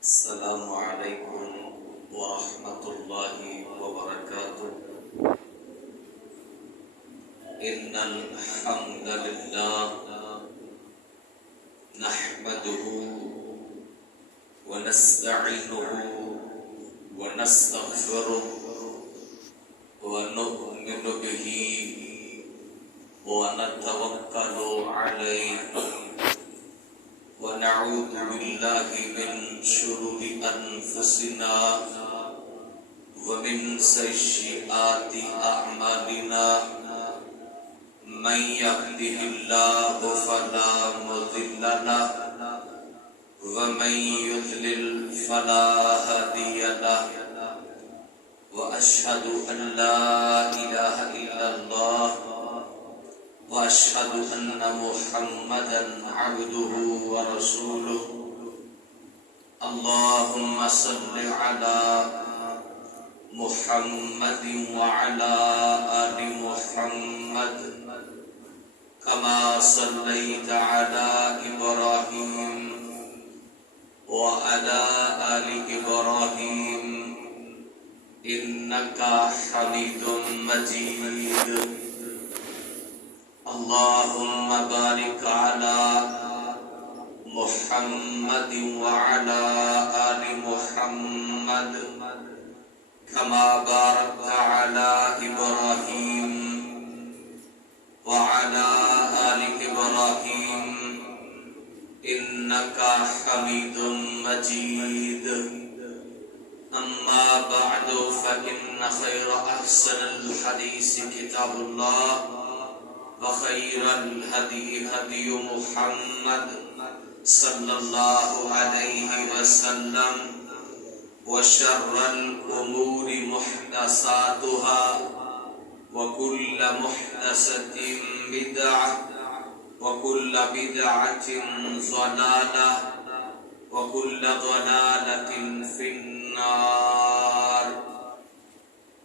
السلام عليكم ورحمة الله وبركاته. إن الحمد لله نحمده ونستعينه ونستغفره ونؤمن به ونتوكل عليه ونعوذ بالله من شرور أنفسنا ومن سيئات أعمالنا من يهده الله فلا مضل له ومن يضلل فلا هادي له وأشهد أن لا إله إلا الله وأشهد أن محمدا عبده ورسوله. اللهم صل على محمد وعلى آل محمد كما صليت على إبراهيم وعلى آل إبراهيم إنك حميد مجيد. اللهم بارك على محمد وعلى آل محمد كما باركت على إبراهيم وعلى آل إبراهيم إنك حميد مجيد. أما بعد فإن خير أحسن الحديث كتاب الله وخير الهدي هدي محمد صلى الله عليه وسلم وشر الأمور محدثاتها وكل محدثة بدعة وكل بدعة ضلالة وكل ضلالة في النار.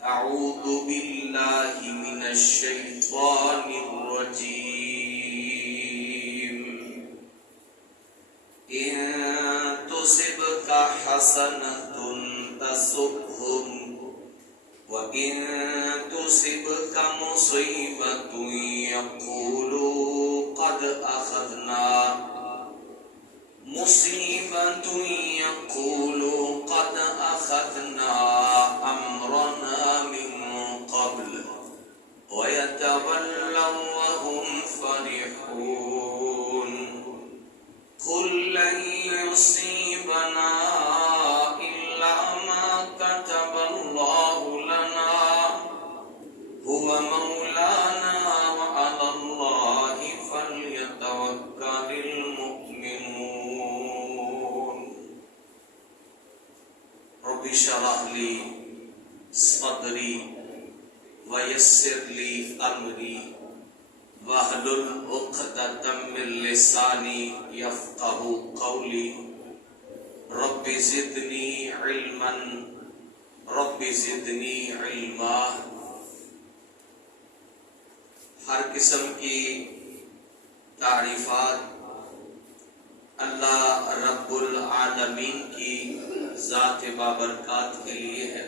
أعوذ بالله من الشيطان الرجيم. إن تصبك حسنة تسؤهم وإن تصبك مصيبة يقولوا قد أخذنا أمرنا من قبل ويتولوا وهم فرحون. قل لن يصيبنا إلا ما كتب الله لنا هو مولانا وعلى الله فليتوكل المؤمنون. رب اشرح لي صدري ويسر لي أمري واحلل عقدة من لساني يفقهوا قولي. رب زدني علما رب زدني علما. ہر قسم کی تعریفات اللہ رب العالمین کی ذات بابرکات کے لیے ہے.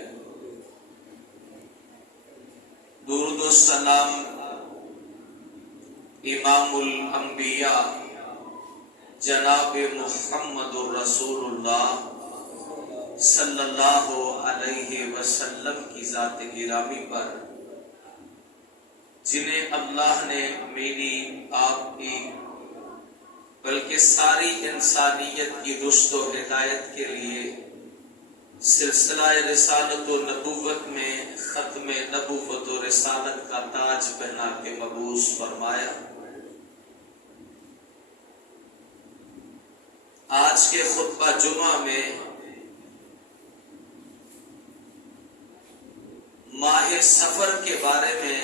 درود و سلام امام الانبیاء جناب محمد الرسول اللہ صلی اللہ علیہ وسلم کی ذات گرامی پر، جنہیں اللہ نے میری آپ کی بلکہ ساری انسانیت کی رشد و ہدایت کے لیے سلسلہ رسالت و نبوت میں ختم نبوت و رسالت کا تاج پہنا کے مبعوث فرمایا. آج کے خطبہ جمعہ میں ماہ سفر کے بارے میں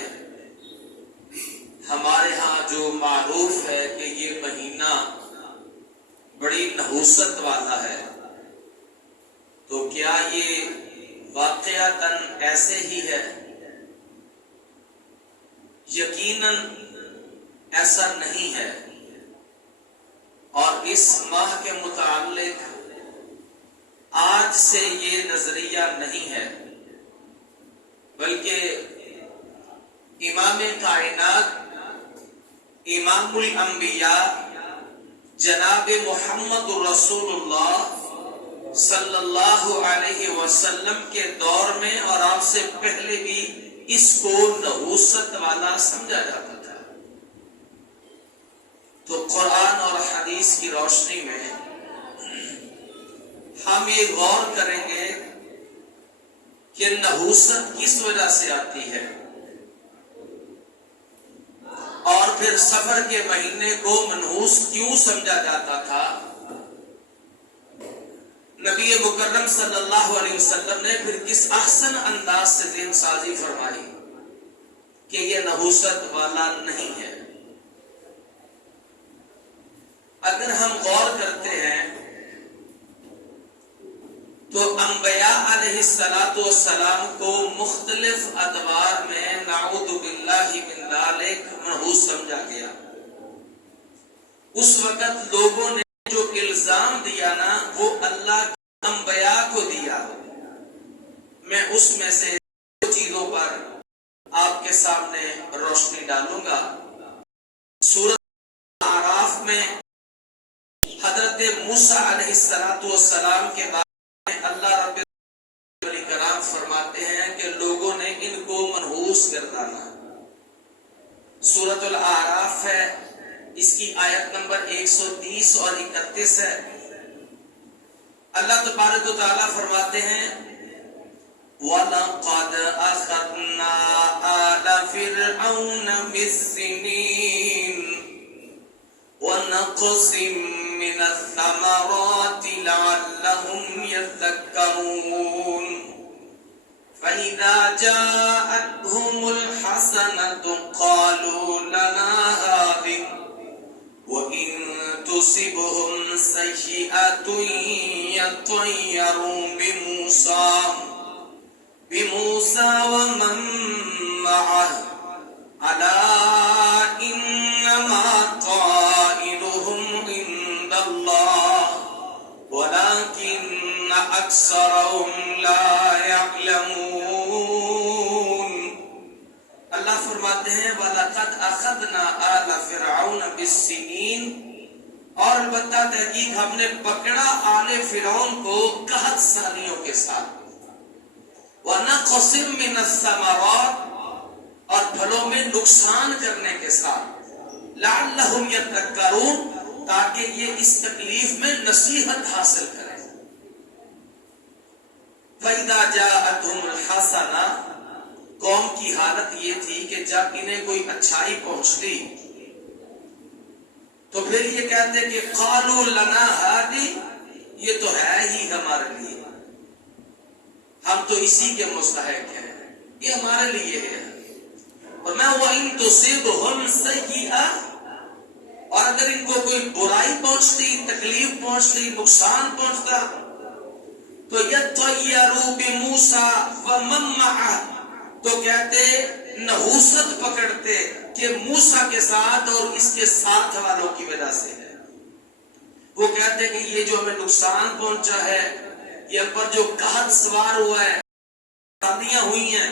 ہمارے ہاں جو معروف ہے کہ یہ مہینہ بڑی نحوست والا ہے، تو کیا یہ واقعتاً ایسے ہی ہے؟ یقیناً ایسا نہیں ہے. اور اس ماہ کے متعلق آج سے یہ نظریہ نہیں ہے، بلکہ امام کائنات، امام الانبیاء جناب محمد رسول اللہ صلی اللہ علیہ وسلم کے دور میں اور آپ سے پہلے بھی اس کو نحوست والا سمجھا جاتا تھا۔ تو قرآن اور حدیث کی روشنی میں ہم یہ غور کریں گے کہ نحوست کس وجہ سے آتی ہے، اور پھر سفر کے مہینے کو منحوس کیوں سمجھا جاتا تھا۔ نبی مکرم صلی اللہ علیہ وسلم نے پھر کس احسن انداز سے ذہن سازی فرمائی کہ یہ نحوست والا نہیں ہے۔ اگر ہم غور کرتے ہیں تو انبیاء علیہ السلام کو مختلف ادوار میں نعوذ باللہ من ذالک منحوس سمجھا گیا۔ اس وقت لوگوں نے جو الزام دیا نا، وہ اللہ کے انبیاء کو دیا۔ میں اس میں سے دو چیزوں پر آپ کے سامنے روشنی ڈالوں گا۔ سورۃ اعراف میں حضرت موسیٰ علیہ السلام کے بارے میں اللہ رب کرام فرماتے ہیں کہ لوگوں نے ان کو منحوس کر ڈالا۔ سورۃ الاعراف ہے، اس کی آیت نمبر 130 اور 31 ہے۔ اللہ تبارک و تعالیٰ فرماتے ہیں وَلَقَدْ أَخَذْنَا آلَ فِرْعَوْنَ بِالسِّنِينِ وَنَقْصٍ مِّنَ الثَّمَرَاتِ لَعَلَّهُمْ يَذَّكَّرُونَ فَإِذَا جَاءَتْهُمُ الْحَسَنَةُ قَالُوا لَنَا هَٰذِهِ وَإِن تُصِبْهُمْ سَيِّئَةٌ يَطَّيَّرُوا بِمُوسَىٰ وَمَن مَّعَهُ أَلَا إِنَّمَا طَائِرُهُمْ عِندَ اللَّهِ وَلَٰكِنَّ أَكْثَرَهُمْ لَا يَعْلَمُونَ۔ اللہ فرماتے ہیں وَلَقَدْ أَخَذْنَا آلَ فِرْعَوْنَ بِالسِّنِينِ، اور البتہ تحقیق ہم نے پکڑا آل فرعون کو قحط سالیوں کے ساتھ، وَنَقْصٍ مِّنَ الثَّمَرَاتِ، اور پھلوں میں نقصان کرنے کے ساتھ، لَعَلَّهُمْ يَذَّكَّرُونَ، تاکہ یہ اس تکلیف میں نصیحت حاصل کریں۔ فَإِذَا جَاءَتْهُمُ الْحَسَنَةُ، قوم کی حالت یہ تھی کہ جب انہیں کوئی اچھائی پہنچتی تو پھر یہ کہتے کہ قَالُوا لَنَا هَٰذِهِ، یہ تو ہے ہی ہمارے لیے، ہم تو اسی کے مستحق ہیں، یہ ہمارے لیے ہے۔ اور میں وَإِن تُصِبْهُمْ سَيِّئَةٌ، اور اگر ان کو کوئی برائی پہنچتی، تکلیف پہنچتی، نقصان پہنچتا تو يَطَّيَّرُوا بِمُوسَىٰ وَمَن مَّعَهُ، تو کہتے نحوست پکڑتے کہ موسیٰ کے ساتھ اور اس کے ساتھ والوں کی وجہ سے ہے۔ وہ کہتے کہ یہ جو ہمیں نقصان پہنچا ہے، یہ ہم پر جو قحط سوار ہوا ہے، آندیاں ہوئی ہیں،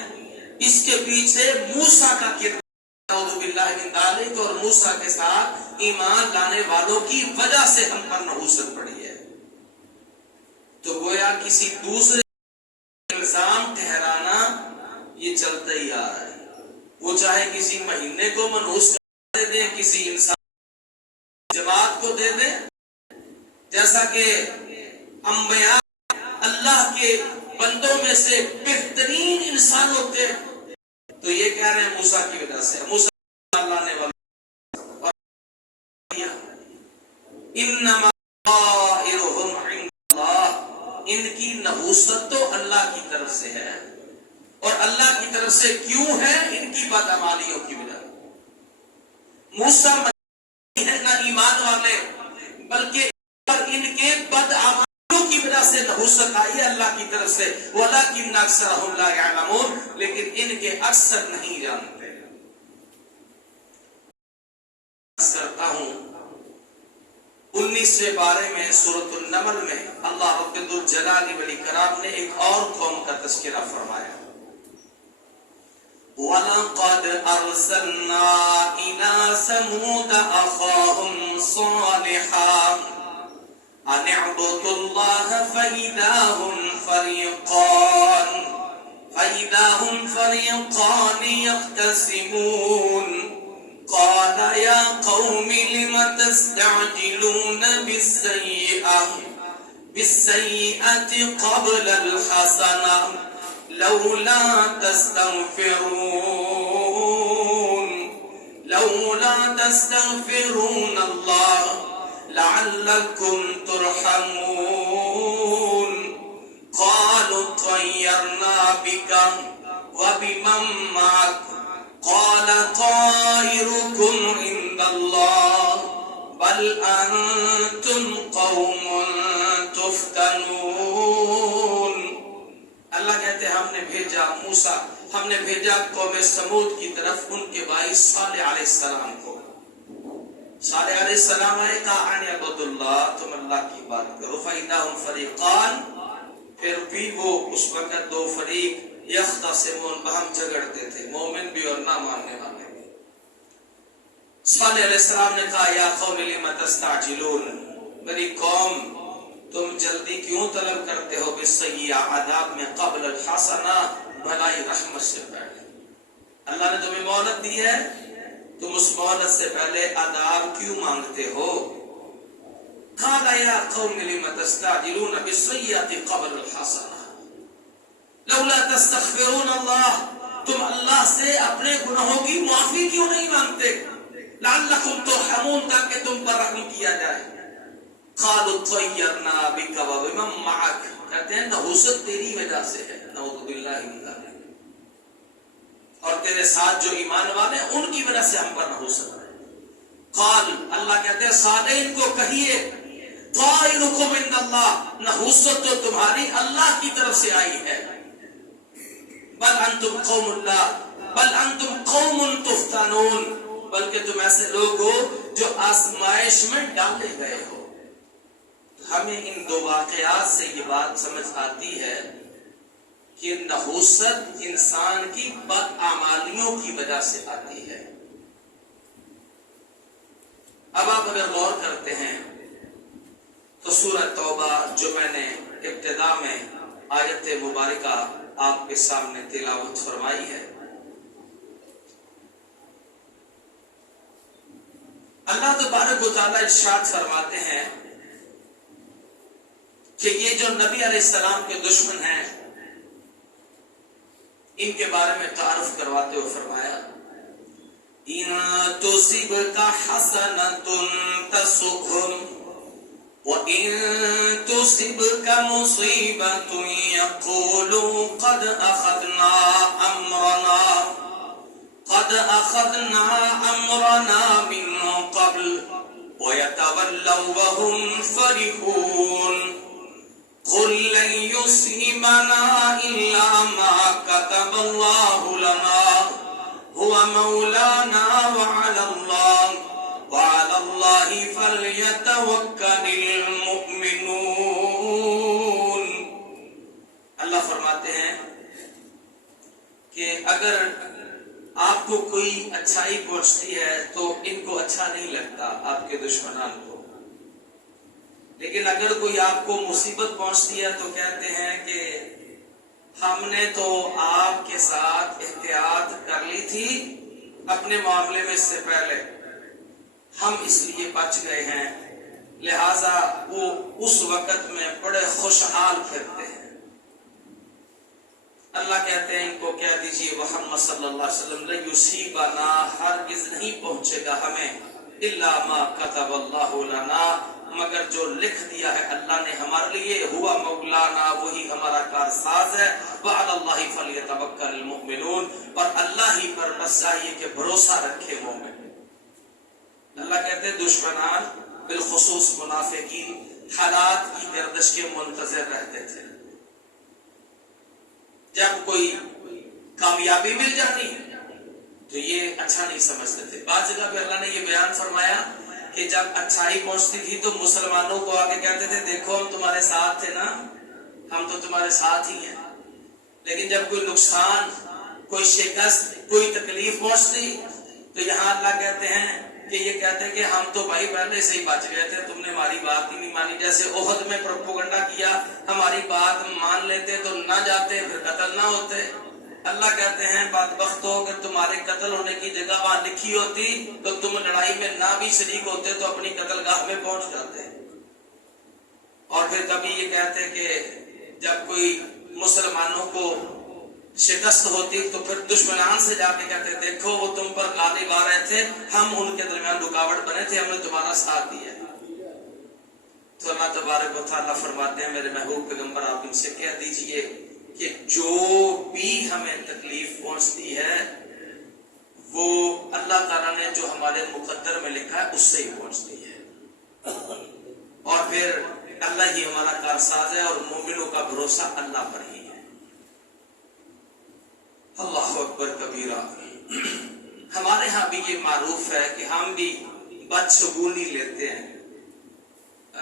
اس کے پیچھے موسیٰ کا کردار، اعوذ باللہ من ذالک، اور موسیٰ کے ساتھ ایمان لانے والوں کی وجہ سے ہم پر نحوست پڑی ہے۔ تو گویا کسی دوسرے الزام ٹھہرانا یہ چلتا ہی آ رہا ہے، وہ چاہے کسی مہینے کو منحوس دے دیں، کسی انسان جماعت کو دے دیں، جیسا کہ انبیاء اللہ کے بندوں میں سے بہترین انسان ہوتے ہیں، تو یہ کہہ رہے ہیں موسیٰ کی وجہ سے، موسیٰ اللہ نے والا، انما طائرهم عند اللہ، ان کی نحوست تو اللہ کی طرف سے ہے، اور اللہ کی طرف سے کیوں ہے؟ ان کی بدعمالیوں کی وجہ۔ موسیٰ ہے نہ ایمان والے، بلکہ ان کے بدعمالیوں کی وجہ سے نحوست آئی ہے اللہ کی طرف سے، وَلَٰكِنَّ أَكْثَرَهُمْ لَا يَعْلَمُونَ، لیکن ان کے اکثر نہیں جانتے۔ کرتا ہوں 19ویں پارے میں سورۃ النمل میں اللہ رب الجلال والاکرام نے ایک اور قوم کا تذکرہ فرمایا. وَلَقَدْ أَرْسَلْنَا إِلَى ثَمُودَ أَخَاهُمْ صَالِحًا أَنِ اعْبُدُوا اللَّهَ فَإِذَا هُمْ فَرِيقَانِ يَخْتَصِمُونَ قَالَ يَا قَوْمِ لِمَ تَسْتَعْجِلُونَ بِالسَّيِّئَةِ قَبْلَ الْحَسَنَةِ لولا تستغفرون الله لعلكم ترحمون قالوا طيرنا بك وبمن معك قال طائركم عند الله بل أنتم قوم تفتنون. اللہ کہتے ہیں ہم نے بھیجا موسیٰ، ہم نے بھیجا قوم سمود کی طرف ان کے بھائی صالح علیہ السلام کو. صالح علیہ السلام آئے کہا ان اعبدوا اللہ، تم اللہ کی بات کرو. فَإِذَا هُمْ فَرِيقَانِ، پھر بھی وہ اس وقت دو فریق یختصمون بہم جھگڑتے تھے، مومن بھی اور نہ ماننے والے بھی. صالح علیہ السلام نے کہا یا قوم لِمَ تَسْتَعْجِلُونَ، میری قوم تم جلدی کیوں طلب کرتے ہو بالسیئہ عذاب میں قبل الحسنہ بھلائی رحمت سے پہلے. اللہ نے تمہیں مہلت دی ہے، تم اس مہلت سے پہلے عذاب کیوں مانگتے ہو؟ قال یا قوم لم تستعجلون بالسیئۃ قبل الحسنہ لولا تستغفرون اللہ، تم اللہ سے اپنے گناہوں کی معافی کیوں نہیں مانگتے؟ لعلکم ترحمون، تاکہ تم پر رحم کیا جائے. قالوا طیرنا بک وبمن معک، کہتے ہیں نحوست تیری وجہ سے ہے، نعوذ باللہ من ذلک، اور تیرے ساتھ جو ایمان والے ہیں ان کی وجہ سے ہم پر نحوست ہے. قال، اللہ کہتے ہیں صالح ان کو کہیے طائرکم عند اللہ، نحوست تو تمہاری اللہ کی طرف سے آئی ہے. بل انتم قوم تفتنون، بلکہ تم ایسے لوگ ہو جو آزمائش میں ڈالے گئے ہو. ہمیں ان دو واقعات سے یہ بات سمجھ آتی ہے کہ نحوست انسان کی بدعمالیوں کی وجہ سے آتی ہے. اب آپ اگر غور کرتے ہیں تو سورہ توبہ جو میں نے ابتدا میں آیت مبارکہ آپ کے سامنے تلاوت فرمائی ہے، اللہ تبارک و تعالیٰ ارشاد فرماتے ہیں کہ یہ جو نبی علیہ السلام کے دشمن ہیں ان کے بارے میں تعارف کرواتے ہوئے فرمایا ان تصبک حسنۃ تسؤہم وَإِن تُصِبْكَ مُصِيبَةٌ يَقُولُوا قَدْ أَخَذْنَا أَمْرَنَا مِنْ قَبْلُ وَيَتَوَلَّوْا وَهُمْ فَرِحُونَ قُلْ لَنْ يُصِيبَنَا إِلَّا مَا كَتَبَ اللَّهُ لَنَا هُوَ مَوْلَانَا وَعَلَى اللَّهِ فَلْيَتَوَكَّلِ الْمُؤْمِنُونَ. اللہ فرماتے ہیں کہ اگر آپ کو کوئی اچھائی پہنچتی ہے تو ان کو اچھا نہیں لگتا، آپ کے دشمنان کو. لیکن اگر کوئی آپ کو مصیبت پہنچتی ہے تو کہتے ہیں کہ ہم نے تو آپ کے ساتھ احتیاط کر لی تھی اپنے معاملے میں، اس سے پہلے ہم اس لیے بچ گئے ہیں، لہذا وہ اس وقت میں بڑے خوشحال پھرتے ہیں. اللہ کہتے ہیں ان کو کہہ دیجئے محمد صلی اللہ علیہ وسلم لن یصیبنا، ہرگز نہیں پہنچے گا ہمیں، الا ما کتب اللہ لنا، مگر جو لکھ دیا ہے اللہ نے ہمارے لیے، ہوا مولانا، وہی ہمارا کارساز ہے، وعلی اللہ فلیتوکل المؤمنون، اور اللہ ہی پر بس چاہیے کہ بھروسہ رکھے مومن. اللہ کہتے ہیں دشمنان بالخصوص منافقین حالات کی گردش کے منتظر رہتے تھے. جب کوئی کامیابی مل جانی تو یہ اچھا نہیں سمجھتے تھے. بعض جگہ پہ اللہ نے یہ بیان فرمایا کہ جب اچھائی پہنچتی تھی تو مسلمانوں کو آگے کہتے تھے دیکھو ہم تمہارے ساتھ تھے نا، ہم تو تمہارے ساتھ ہی ہیں. لیکن جب کوئی نقصان، کوئی شکست، کوئی تکلیف پہنچتی تو یہاں اللہ کہتے ہیں کہ یہ کہتے ہیں کہ ہم تو بھائی پہلے سے ہی بچ گئے تھے، تم نے ہماری بات ہی نہیں مانی. جیسے احد میں پروپیگنڈا کیا، ہماری بات مان لیتے تو نہ جاتے، پھر قتل نہ ہوتے. اللہ کہتے ہیں بدبخت ہو، اگر تمہارے قتل ہونے کی جگہ وہاں لکھی ہوتی تو تم لڑائی میں نہ بھی شریک ہوتے تو اپنی قتل گاہ میں پہنچ جاتے. اور پھر کبھی یہ کہتے کہ جب کوئی مسلمانوں کو شکست ہوتی تو پھر دشمنان سے جا کے کہتے دیکھو وہ تم پر غالب آ رہے تھے، ہم ان کے درمیان رکاوٹ بنے تھے، ہم نے تمہارا ساتھ دیا. تو اللہ تبارک و تعالیٰ فرماتے ہیں میرے محبوب پیغمبر آپ ان سے کہہ دیجئے کہ جو بھی ہمیں تکلیف پہنچتی ہے وہ اللہ تعالیٰ نے جو ہمارے مقدر میں لکھا ہے اس سے ہی پہنچتی ہے. اور پھر اللہ ہی ہمارا کارساز ہے، اور مومنوں کا بھروسہ اللہ پر ہی ہے. اللہ اکبر کبیرہ. ہمارے ہاں بھی یہ معروف ہے کہ ہم بھی بدشگونی لیتے ہیں.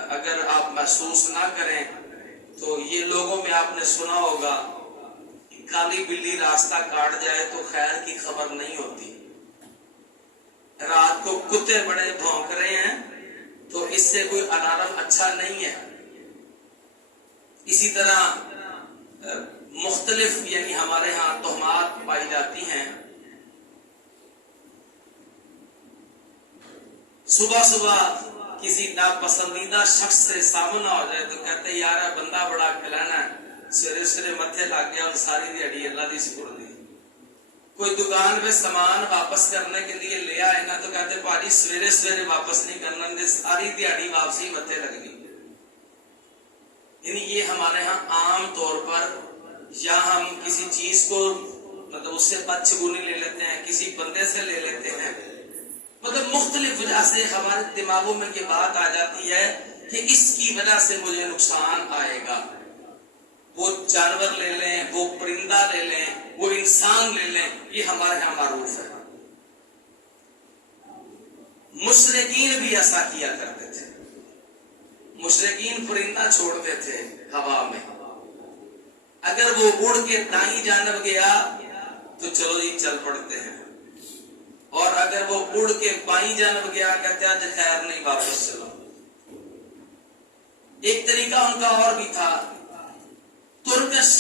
اگر آپ محسوس نہ کریں تو یہ لوگوں میں آپ نے سنا ہوگا کہ کالی بلی راستہ کاٹ جائے تو خیر کی خبر نہیں ہوتی. رات کو کتے بڑے بھونک رہے ہیں تو اس سے کوئی الارم اچھا نہیں ہے. اسی طرح مختلف یعنی ہمارے ہاں تہمات پائی جاتی ہیں. صبح صبح کسی ناپسندیدہ شخص سے سامنا ہو جائے تو کہتے یار بندہ بڑا کلانا ہے، سویرے سویرے متھے لگ گیا اور ساری دیہڑی اللہ دی سپرد دی. کوئی دکان پہ سامان واپس کرنے کے لیے لے آئے نا تو کہتے پاجی سویرے سویرے واپس نہیں کرنا، ساری دیہڑی واپسی متھے لگ گئی. یعنی یہ ہمارے ہاں عام طور پر یا ہم کسی چیز کو مطلب اس سے بدشگونی لے لیتے ہیں، کسی بندے سے لے لیتے ہیں، مطلب مختلف وجہ سے ہمارے دماغوں میں یہ بات آ جاتی ہے کہ اس کی وجہ سے مجھے نقصان آئے گا. وہ جانور لے لیں، وہ پرندہ لے لیں، وہ انسان لے لیں، یہ ہمارے ہاں معروف ہے. مشرکین بھی ایسا کیا کرتے تھے. مشرکین پرندہ چھوڑتے تھے ہوا میں، اگر وہ اڑ کے دائیں جانب گیا تو چلو جی چل پڑتے ہیں، اور اگر وہ اڑ کے بائیں جانب گیا کہتے آج خیر نہیں واپس چلو. ایک طریقہ ان کا اور بھی تھا، ترکش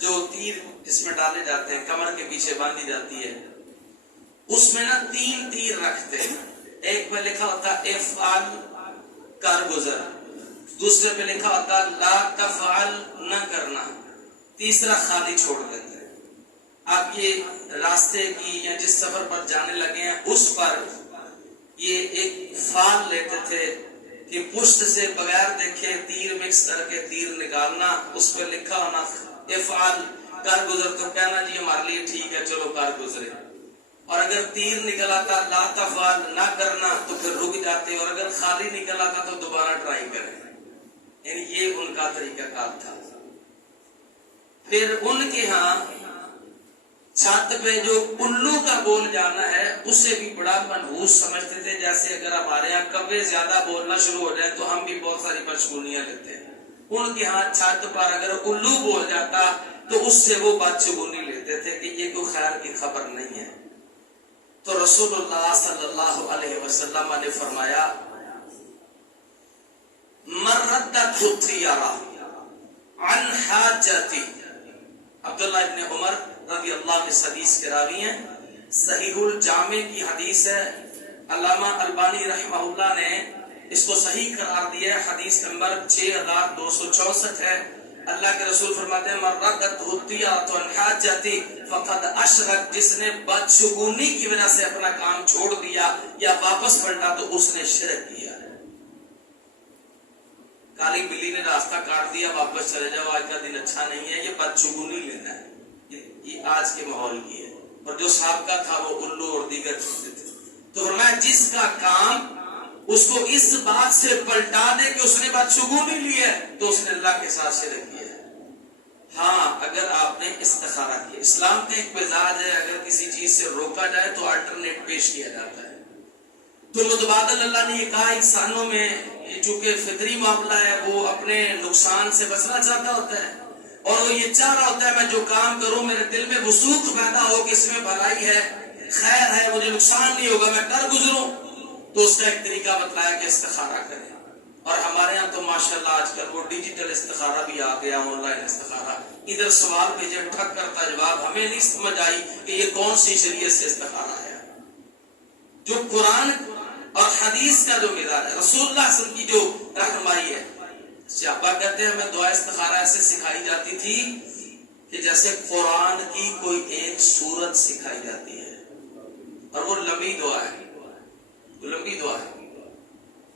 جو تیر اس میں ڈالے جاتے ہیں، کمر کے پیچھے باندھی جاتی ہے، اس میں نا 3 تیر رکھتے ہیں. ایک پہ لکھا ہوتا افعل کر گزر، دوسرے پہ لکھا ہوتا لا تفعل نہ کرنا، تیسرا خالی چھوڑ دیتے ہیں. آپ یہ راستے کی یا جس سفر پر جانے لگے ہیں اس پر یہ ایک فال لیتے تھے کہ پشت سے بغیر دیکھے تیر مکس کر کے تیر نکالنا، اس پہ لکھا ہونا افعل کر گزر تو کہنا جی ہمارے لیے ٹھیک ہے چلو کر گزرے. اور اگر تیر نکل آتا لا تفعل نہ کرنا تو پھر رک جاتے، اور اگر خالی نکل آتا تو دوبارہ ٹرائی کریں. یعنی یہ ان کا طریقہ کار تھا. پھر ان کے ہاں چھت پہ جو الو کا بول جانا ہے اسے بھی بڑا منحوس سمجھتے تھے. جیسے اگر ہمارے یہاں کبے زیادہ بولنا شروع ہو جائے تو ہم بھی بہت ساری بدشگونیاں لیتے ہیں. ان کے ہاں چھت پر اگر الو بول جاتا تو اس سے وہ بدشگونی لیتے تھے کہ یہ کوئی خیر کی خبر نہیں ہے. تو رسول اللہ صلی اللہ علیہ وسلم نے فرمایا مردت الطیارہ عن حاجتی. عبداللہ ابن عمر رضی اللہ عنہ حدیث کے راوی ہیں، صحیح الجامع کی حدیث ہے. علامہ البانی رحمہ اللہ نے اس کو صحیح قرار دیا ہے، حدیث نمبر 6264 ہے. اللہ کے رسول فرماتے ہیں مردت الطیارۃ عن حاجتی فقد اشرک. جس نے بدشگونی کی وجہ سے اپنا کام چھوڑ دیا یا واپس پلٹا تو اس نے شرک کیا. کالی بلی نے راستہ کاٹ دیا واپس چلے جاؤ آج کا دن اچھا نہیں ہے، یہ بدشگونی لینا ہے. یہ آج کے ماحول کی ہے. اور جو سابقہ تھا وہ الو اور دیگر چیزیں تھے. تو فرمایا جس کا کام اس کو اس بات سے پلٹا دے کہ اس نے بدشگونی لی ہے تو اس نے اللہ کے ساتھ شرک کیا ہے. ہاں اگر آپ نے استخارہ کیا، اسلام کا ایک مزاج ہے اگر کسی چیز سے روکا جائے تو الٹرنیٹ پیش کیا جاتا ہے. تو متبادل اللہ نے یہ کہا انسانوں میں چونکہ فطری معاملہ ہے وہ اپنے نقصان سے بچنا چاہتا ہوتا ہے اور وہ یہ چاہ رہا ہوتا ہے میں جو کام کروں میرے دل میں وثوق پیدا ہو کہ اس میں بھلائی ہے خیر ہے مجھے نقصان نہیں ہوگا میں کر گزروں. تو اس کا ایک طریقہ بتلایا کہ استخارہ کریں. اور ہمارے ہاں تو ماشاءاللہ آج کل وہ ڈیجیٹل استخارہ بھی آ گیا آن لائن استخارہ. ادھر سوال بھیجے ٹھک کرتا جواب. ہمیں نہیں سمجھ آئی کہ یہ کون سی شریعت سے استخارہ ہے. جو قرآن اور حدیث کا جو مزاج ہے رسول اللہ صلی اللہ علیہ وسلم کی جو رہنمائی ہے. صحابہ کہتے ہیں ہمیں دعا استخارہ ایسے سکھائی جاتی تھی کہ جیسے قرآن کی کوئی ایک سورت سکھائی جاتی ہے اور وہ لمبی دعا ہے. وہ لمبی دعا ہے.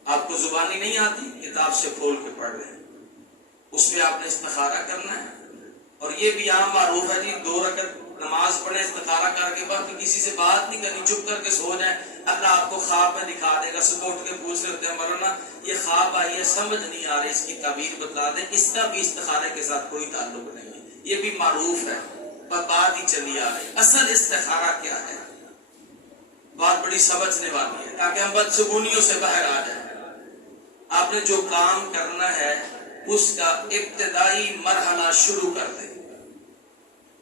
آپ کو زبانی نہیں آتی کتاب سے کھول کے پڑھ لیں. اس پہ آپ نے استخارہ کرنا ہے. اور یہ بھی عام معروف ہے جی 2 رکعت نماز پڑھے استخارہ کر کے بعد کسی سے بات نہیں کرنی چپ کر کے سو جائیں اللہ آپ کو خواب میں دکھا دے گا. صبح اٹھ کے پوچھ رہے ہوتے ہیں مولانا یہ خواب آئی ہے سمجھ نہیں آ رہی اس کی تعبیر بتلا دیں. اس کا بھی استخارے کے ساتھ کوئی تعلق نہیں ہے. یہ بھی معروف ہے پر بات ہی چلی آ رہی. اصل استخارہ کیا ہے بات بڑی سمجھنے والی ہے تاکہ ہم بدشگونیوں سے باہر آ جائیں. آپ نے جو کام کرنا ہے اس کا ابتدائی مرحلہ شروع کر دیں.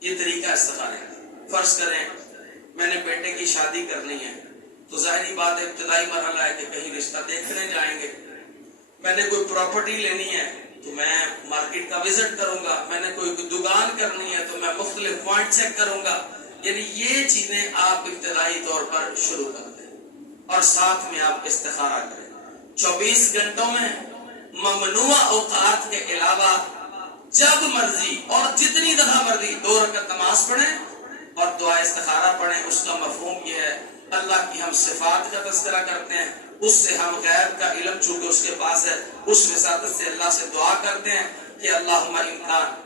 یہ طریقہ استخارے کا. فرض کریں میں نے بیٹے کی شادی کرنی ہے تو ظاہری بات ابتدائی مرحلہ ہے کہ کہیں رشتہ دیکھنے جائیں گے. میں نے کوئی پراپرٹی لینی ہے تو میں مارکیٹ کا وزٹ کروں گا. میں نے کوئی دکان کرنی ہے تو میں مختلف پوائنٹ چیک کروں گا. یعنی یہ چیزیں آپ ابتدائی طور پر شروع کر دیں اور ساتھ میں آپ استخارہ کریں. 24 گھنٹوں میں ممنوع اوقات کے علاوہ جب مرضی اور جتنی دفعہ مرضی 2 رکعت نماز پڑھیں اور دعا استخارہ پڑھیں. اس کا مفہوم یہ ہے اللہ کی ہم صفات کا تذکرہ کرتے ہیں اس سے ہم غیب کا علم چونکہ اس کے پاس ہے اس وساطت سے اللہ سے دعا کرتے ہیں کہ اللہم انکان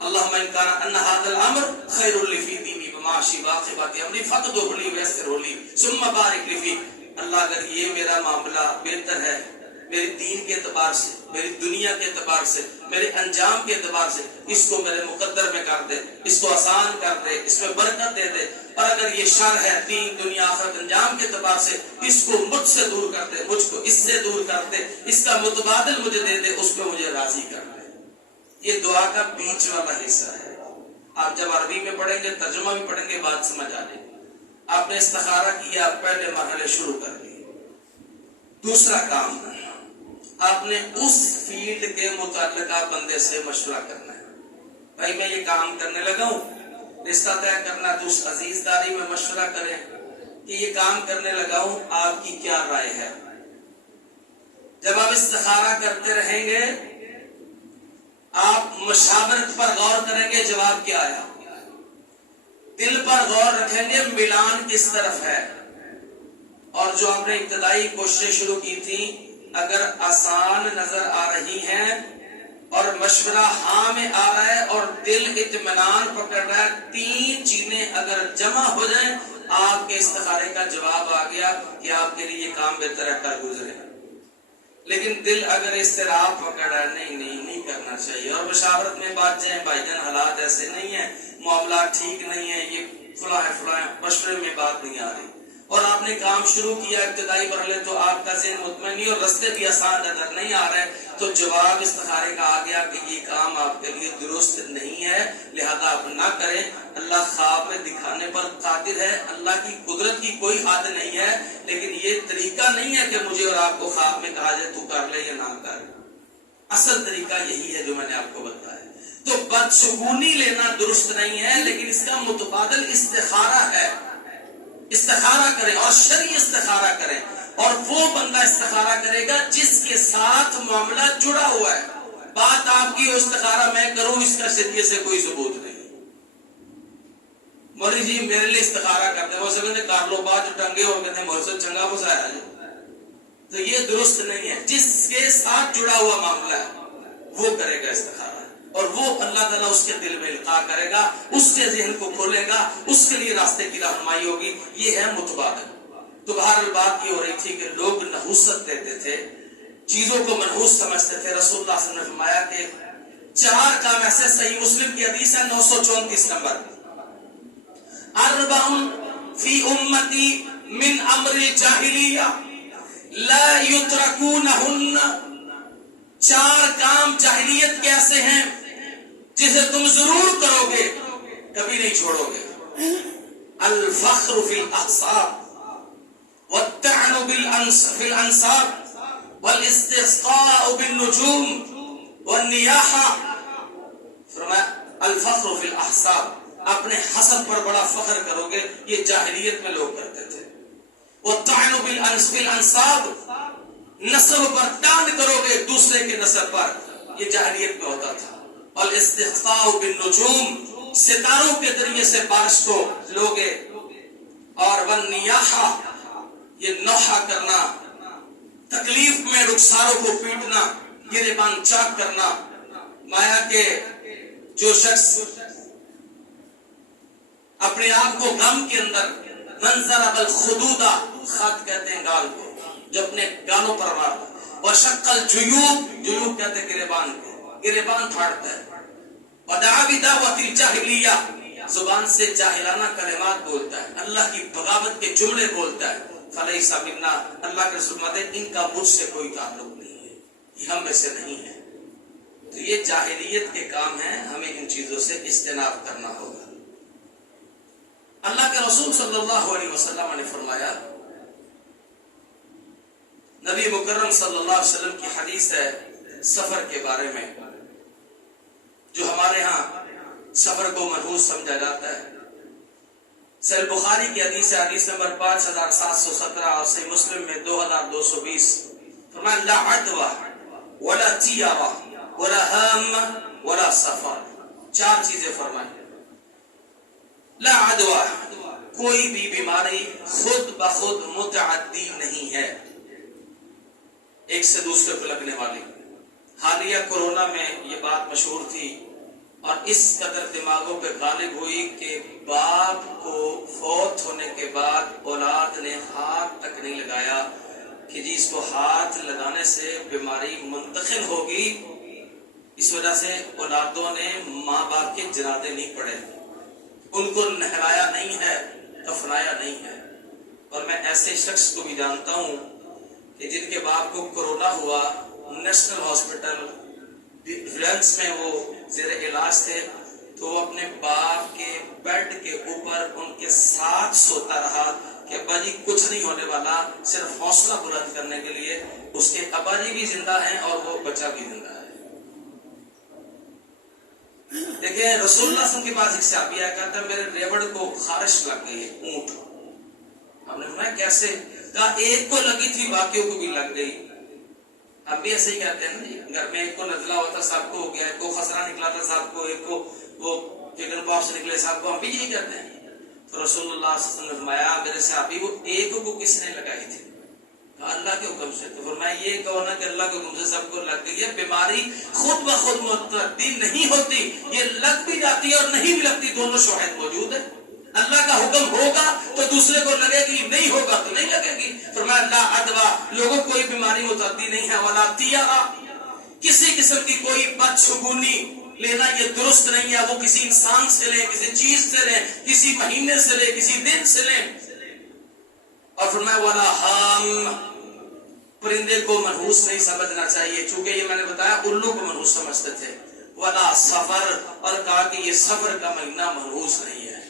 ان هذا الامر خیر لی فی دینی ومعاشی واقبات امری فقدہ لی ویسر لی ثم بارک لی فی. اللہ اگر یہ میرا معاملہ بہتر ہے میری دین کے اعتبار سے میری دنیا کے اعتبار سے میرے انجام کے اعتبار سے اس کو میرے مقدر میں کر دے اس کو آسان کر دے اس میں برکت دے دے. اور اگر یہ شر ہے دین دنیا آخرت انجام کے اعتبار سے اس کو مجھ سے دور کر دے مجھ کو اس سے دور کر دے اس کا متبادل مجھے دے دے اس پہ مجھے راضی کر دے. یہ دعا کا بیچ والا حصہ ہے. آپ جب عربی میں پڑھیں گے ترجمہ بھی پڑھیں گے بات سمجھ آ جائے گی. آپ نے استخارہ کیا پہلے مرحلے شروع کر دیے. دوسرا کام آپ نے اس فیلڈ کے متعلقہ بندے سے مشورہ کرنا ہے. بھائی میں یہ کام کرنے لگا ہوں رشتہ طے کرنا تو اس عزیز داری میں مشورہ کریں کہ یہ کام کرنے لگا ہوں آپ کی کیا رائے ہے. جب آپ استخارہ کرتے رہیں گے آپ مشاورت پر غور کریں گے جواب کیا آیا. دل پر غور رکھیں گے ملان کس طرف ہے. اور جو آپ نے ابتدائی کوششیں شروع کی تھی اگر آسان نظر آ رہی ہیں اور مشورہ ہاں میں آ رہا ہے اور دل اطمینان پکڑ رہا ہے 3 چیزیں اگر جمع ہو جائیں آپ کے استخارے کا جواب آ گیا کہ آپ کے لیے یہ کام بہتر ہے کر گزرے. لیکن دل اگر اضطراب پکڑ رہا ہے نہیں کرنا چاہیے اور مشاورت میں بات جائیں بھائی جان حالات ایسے نہیں ہیں معاملات ٹھیک نہیں ہیں یہ فلاں ہے مشورے میں بات نہیں آ رہی اور آپ نے کام شروع کیا ابتدائی مرحلے تو آپ کا ذہن مطمئن نہیں اور رستے بھی آسان نظر نہیں آ رہے تو جواب استخارے کا آ گیا کہ یہ کام آپ کے لیے درست نہیں ہے لہذا آپ نہ کریں. اللہ خواب میں دکھانے پر قادر ہے. اللہ کی قدرت کی کوئی حد نہیں ہے لیکن یہ طریقہ نہیں ہے کہ مجھے اور آپ کو خواب میں کہا جائے تو کر لے یا نہ کر. اصل طریقہ یہی ہے جو میں نے آپ کو بتایا. تو بدشگونی لینا درست نہیں ہے لیکن اس کا متبادل استخارہ ہے. استخارہ کریں اور شرعی استخارہ کریں اور وہ بندہ استخارہ کرے گا جس کے ساتھ معاملہ جڑا ہوا ہے. بات آپ کی استخارہ میں کروں اس کا شریعت سے کوئی ثبوت نہیں. مولوی جی میرے لیے استخارہ کرتے ہیں وہ سب کر لو بات جو ٹنگے ہو کہتے ہیں مجھ سے چنگا بسایا تو یہ درست نہیں ہے. جس کے ساتھ جڑا ہوا معاملہ ہے وہ کرے گا استخارہ اور وہ اللہ تعالیٰ اس کے دل میں القاء کرے گا اس کے ذہن کو کھولے گا اس کے لیے راستے کی رہنمائی ہوگی. یہ ہے متبادل. تو بہرحال بات یہ ہو رہی تھی کہ لوگ نحوست دیتے تھے چیزوں کو منحوس سمجھتے تھے. رسول اللہ صلی اللہ علیہ وسلم نے فرمایا کہ 4 کام ایسے صحیح مسلم کی حدیث ہے 934 نمبر 4 فی امتی من امر جاہلیہ لا یترکونہن، چار کام جاہلیت کے ایسے ہیں جسے تم ضرور کرو گے، کبھی نہیں چھوڑو گے. الفخر فی الاحساب والطعن فی الانساب والاستسقاء بالنجوم والنیاحہ. فرمایا الفخر فی الاحساب، اپنے حسب پر بڑا فخر کرو گے، یہ جاہلیت میں لوگ کرتے تھے. والطعن فی الانساب، نسب پر ٹانٹ کرو گے دوسرے کے نسب پر، یہ جاہلیت میں ہوتا تھا. والاستسقاء بالنجوم، ستاروں کے ذریعے سے بارش کو لوگے. اور والنیاحہ، یہ نوحہ کرنا، تکلیف میں رخساروں کو پیٹنا، گریبان چاک کرنا. مایا کہ جو شخص اپنے آپ کو غم کے اندر منظر بالخدودہ، خط کہتے ہیں گال کو، جو اپنے گالوں پر مارتا، وشق الجیوب، جیوب کہتے ہیں گریبان کو، گریبان پھاڑتا ہے. ودعا بدعوۃ الجاہلیہ، زبان سے جاہلانہ کلمات بولتا ہے، اللہ کی بغاوت کے جملے بولتا ہے. فلیس منا، اللہ کے رسول فرماتے ہیں ان کا مجھ سے کوئی تعلق نہیں ہے، یہ ہم میں سے نہیں ہے. تو یہ جاہلیت کے کام ہیں، ہمیں ان چیزوں سے اجتناب کرنا ہوگا. اللہ کے رسول صلی اللہ علیہ وسلم نے فرمایا، نبی مکرم صلی اللہ علیہ وسلم کی حدیث ہے سفر کے بارے میں، جو ہمارے ہاں سفر کو منحوس سمجھا جاتا ہے. صحیح بخاری کی حدیث ہے، حدیث نمبر 5717 اور صحیح مسلم میں 2220. فرمایا لا عدوہ ولا تیارہ ولا ہام ولا سفر. چار چیزیں فرمائیں. لا عدوہ، کوئی بھی بیماری خود بخود متعدی نہیں ہے، ایک سے دوسرے کو لگنے والی. حالیہ کورونا میں یہ بات مشہور تھی اور اس قدر دماغوں پہ غالب ہوئی کہ باپ کو فوت ہونے کے بعد اولاد نے ہاتھ تک نہیں لگایا کہ جی اس کو ہاتھ لگانے سے بیماری منتقل ہوگی. اس وجہ سے اولادوں نے ماں باپ کے جنازے نہیں پڑھے، ان کو نہلایا نہیں ہے، کفنایا نہیں ہے. اور میں ایسے شخص کو بھی جانتا ہوں کہ جن کے باپ کو کورونا ہوا، نیشنل ہاسپٹل ریلائنس میں وہ زیر علاج تھے، تو وہ اپنے باپ کے بیڈ کے اوپر ان کے ساتھ سوتا رہا کہ ابا جی کچھ نہیں ہونے والا، صرف حوصلہ بلند کرنے کے لیے. اس کے ابا جی بھی زندہ ہیں اور وہ بچہ بھی زندہ ہے. دیکھیں رسول اللہ صلی اللہ علیہ وسلم کے پاس ایک صحابی آیا، کہتا ہے میرے ریوڑ کو خارش لگ گئی ہے، اونٹ. ہم نے فرمایا کیسے؟ کہا ایک کو لگی تھی باقیوں کو بھی لگ گئی. ہم بھی ایسے ہی کہتے ہیں نا، گھر میں ایک کو نزلہ ہوتا سب کو ہو گیا، ایک کو خسرہ نکلا تھا سب کو، ایک کو وہ چکن پاپس نکلے سب کو، ہم بھی یہی کہتے ہیں. تو رسول اللہ صلی اللہ علیہ وسلم نے فرمایا میرے صحابی وہ ایک کو کس نے لگائی تھی؟ اللہ کے حکم سے. تو فرمایا یہ کہو نا کہ اللہ کے حکم سے سب کو لگ گئی ہے. بیماری خود بخود متعدی نہیں ہوتی، یہ لگ بھی جاتی ہے اور نہیں بھی لگتی، دونوں شواہد موجود ہے. اللہ کا حکم ہوگا تو دوسرے کو لگے گی، نہیں ہوگا تو نہیں لگے گی. فرمایا لا عدوہ، لوگوں کوئی بیماری متعدی نہیں ہے. ولا تیارہ، کسی قسم کی کوئی بدشگونی لینا یہ درست نہیں ہے. وہ کسی انسان سے لیں، کسی چیز سے لیں، کسی مہینے سے لیں، کسی دن سے لیں. اور فرمایا ولا ہام، پرندے کو منحوس نہیں سمجھنا چاہیے، چونکہ یہ میں نے بتایا الو کو منحوس سمجھتے تھے. ولا سفر، اور کہا کہ یہ سفر کا مہینہ منحوس نہیں ہے.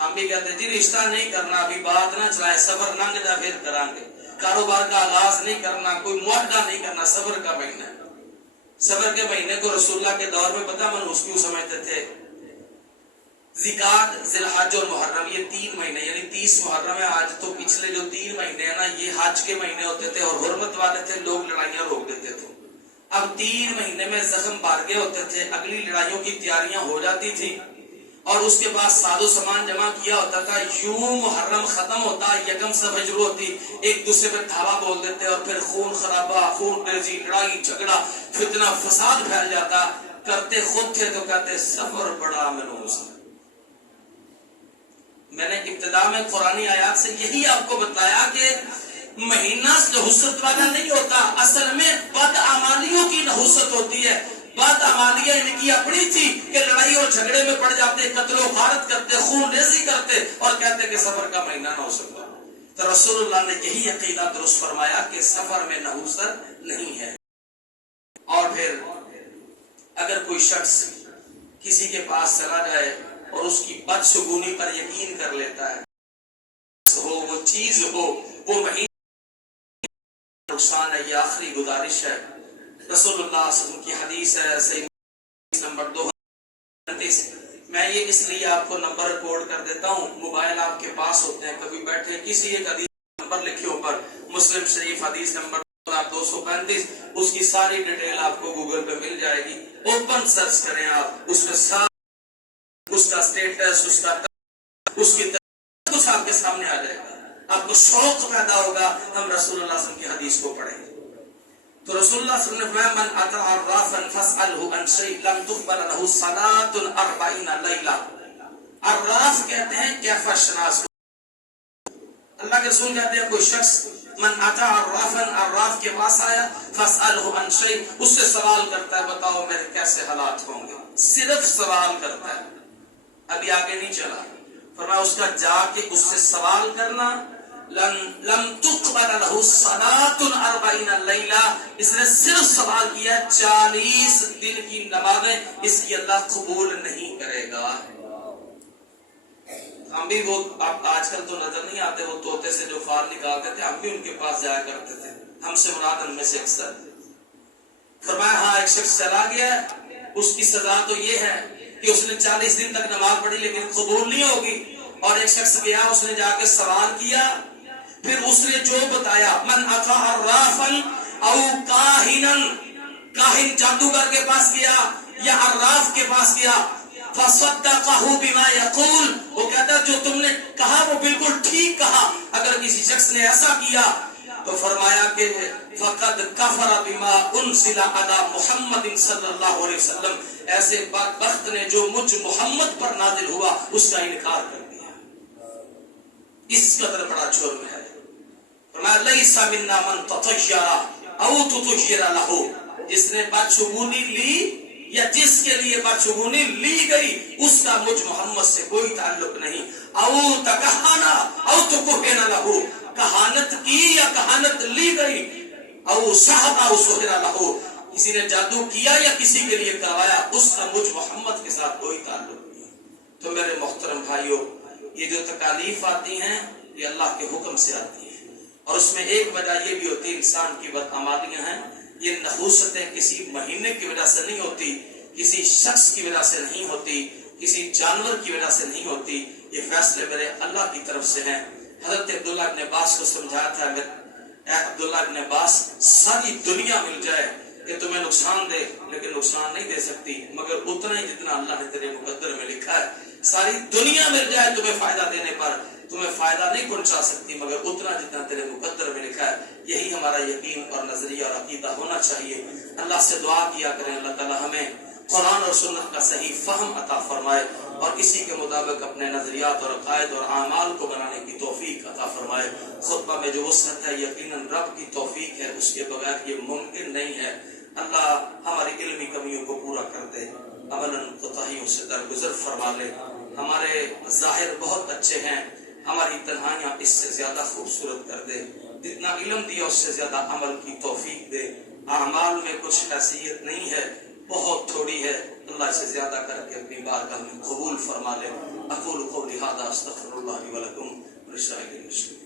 ہم بھی کہتے ہیں جی رشتہ نہیں کرنا، ابھی بات نہ چلائے، سفر لنگ جا پھر کریں گے. کاروبار کا آغاز نہیں کرنا، کوئی معاہدہ نہیں کرنا، صبر کا مہینہ ہے. صبر کے مہینے کو رسول اللہ کے دور میں پتہ منحوس کیوں سمجھتے تھے؟ ذیقعدہ، ذی الحج اور محرم، یہ 3 مہینے، یعنی 30 محرم ہے آج، تو پچھلے جو 3 مہینے ہیں نا یہ حج کے مہینے ہوتے تھے اور حرمت والے تھے، لوگ لڑائیاں روک دیتے تھے. اب 3 مہینے میں زخم بارگے ہوتے تھے، اگلی لڑائیوں کی تیاریاں ہو جاتی تھی اور اس کے بعد ساز و سامان جمع کیا ہوتا تھا. یوں محرم ختم ہوتا، یکم صفحہ شروع ہوتی، ایک دوسرے پہ دھاوا بول دیتے اور پھر خون خرابہ، خون ریزی، لڑائی جھگڑا، فتنہ فساد پھیل جاتا. کرتے خود تھے تو کہتے سفر بڑا منحوس ہے. میں نے ابتدا میں قرآنی آیات سے یہی آپ کو بتایا کہ مہینہ نحوست والا نہیں ہوتا، اصل میں بدعمالیوں کی نحوست ہوتی ہے. بدعمالیاں ان کی اپنی تھی کہ لڑائی اور جھگڑے میں پڑ جاتے، قتل و غارت کرتے، خون ریزی کرتے اور کہتے کہ سفر کا مہینہ نہ ہو سکتا. تو رسول اللہ نے یہی عقیدہ درست فرمایا کہ سفر میں نحوست نہیں ہے. اور پھر اگر کوئی شخص کسی کے پاس چلا جائے اور اس کی بدشگونی پر یقین کر لیتا ہے، وہ چیز ہو، وہ مہینہ نقصان ہے. یہ آخری گزارش ہے. رسول اللہ صلی اللہ علیہ وسلم کی حدیث ہے، صحیح نمبر 239. میں یہ اس لیے آپ کو نمبر ریکارڈ کر دیتا ہوں، موبائل آپ کے پاس ہوتے ہیں، کبھی بیٹھے کسی ایک حدیث نمبر لکھے اوپر، مسلم شریف حدیث نمبر 235، اس کی ساری ڈیٹیل آپ کو گوگل پہ مل جائے گی. اوپن سرچ کریں آپ، اس میں اس کا سٹیٹس، اس کی کچھ آپ کے سامنے آ جائے گا. آپ کو شوق پیدا ہوگا ہم رسول اللہ صلی اللہ علیہ وسلم کی حدیث کو پڑھیں. تو رسول اللہ صلی اللہ علیہ وسلم نے من اتى عرافا فاسأله عن شيء لم تقبل له صلاة 40 ليلة. عراف کہتے ہیں کیفیت شناس. اللہ کے رسول کہتے ہیں کوئی شخص من اتى عرافا، عراف کے پاس آیا، فاسأله عن شيء، اس سے سوال کرتا ہے بتاؤ میرے کیسے حالات ہوں گے. صرف سوال کرتا ہے، ابھی آگے نہیں چلا. فرمایا اس کا جا کے اس سے سوال کرنا. لم تقبل له صلاة 40 لیلہ، اس نے صرف سوال کیا 40 دن کی نمازیں اس کی اللہ قبول نہیں کرے گا. ہم بھی وہ آج کل تو نظر نہیں آتے، وہ طوطے سے جو فار نکالتے تھے، ہم بھی ان کے پاس جایا کرتے تھے. ہم سے مراد ان میں سے اکثر. فرمایا ہاں ایک شخص چلا گیا، اس کی سزا تو یہ ہے کہ اس نے 40 دن تک نماز پڑھی لیکن قبول نہیں ہوگی. اور ایک شخص گیا، اس نے جا کے سوال کیا، پھر اس نے جو بتایا من اتى عرافا او کاہنا، کاہن جادوگر کے پاس گیا یا عراف کے پاس گیا، فصدقه بما يقول، وہ کہتا جو تم نے کہا وہ بالکل ٹھیک کہا. اگر کسی شخص نے ایسا کیا تو فرمایا کہ فقد کفر بما انزل علی محمد صلی اللہ علیہ وسلم، ایسے بدبخت نے جو مجھ محمد پر نازل ہوا اس کا انکار کر دیا. اس قدر بڑا جرم ہے. فرمایا لیس منا من تطیر او تطیر له، جس نے بدشگونی لی یا جس کے لیے بدشگونی لی گئی اس کا مجھ محمد سے کوئی تعلق نہیں. او تکہنا او تکہنا له، کہانت کی یا کہانت لی گئی. او صحب او سحر له، کسی نے جادو کیا یا کسی کے لیے کروایا اس کا مجھ محمد کے ساتھ کوئی تعلق نہیں. تو میرے محترم بھائیوں، یہ جو تکالیف آتی ہیں یہ اللہ کے حکم سے آتی ہیں، اور اس میں ایک وجہ یہ بھی ہوتی ہے انسان کی بدعمالیاں ہیں. یہ نحوستیں کسی مہینے کی وجہ سے نہیں ہوتی، کسی شخص کی وجہ سے نہیں ہوتی، کسی جانور کی وجہ سے نہیں ہوتی. یہ فیصلے میرے اللہ کی طرف سے ہیں. حضرت عبداللہ ابن عباس کو سمجھایا تھا اگر اے عبداللہ ابن عباس ساری دنیا مل جائے یہ تمہیں نقصان دے لیکن نقصان نہیں دے سکتی مگر اتنا ہی جتنا اللہ نے تیرے مقدر میں لکھا ہے. ساری دنیا مل جائے تمہیں فائدہ دینے پر تمہیں فائدہ نہیں پہنچا سکتی مگر اتنا جتنا تیرے مقدر میں لکھا ہے. یہی ہمارا یقین اور نظریہ اور عقیدہ ہونا چاہیے. اللہ سے دعا کیا کریں اللہ تعالی ہمیں قرآن اور سنت کا صحیح فہم عطا فرمائے اور اسی کے مطابق اپنے نظریات اور عقائد اور اعمال کو بنانے کی توفیق عطا فرمائے. خطبہ میں جو وسعت ہے یقیناً رب کی توفیق ہے، اس کے بغیر یہ ممکن نہیں ہے. اللہ ہماری علمی کمیوں کو پورا کر دے، عملاً کوتاہیوں سے درگزر فرما لے. ہمارے ظاہر بہت اچھے ہیں، ہماری تنہائیاں اس سے زیادہ خوبصورت کر دے. جتنا علم دیا اس سے زیادہ عمل کی توفیق دے. اعمال میں کچھ حیثیت نہیں ہے، بہت تھوڑی ہے، اللہ سے زیادہ کر کے اپنی بارگاہ میں قبول فرما لے. اقول قولی ھذا استغفر اللہ لی ولکم ولسائر المسلمین.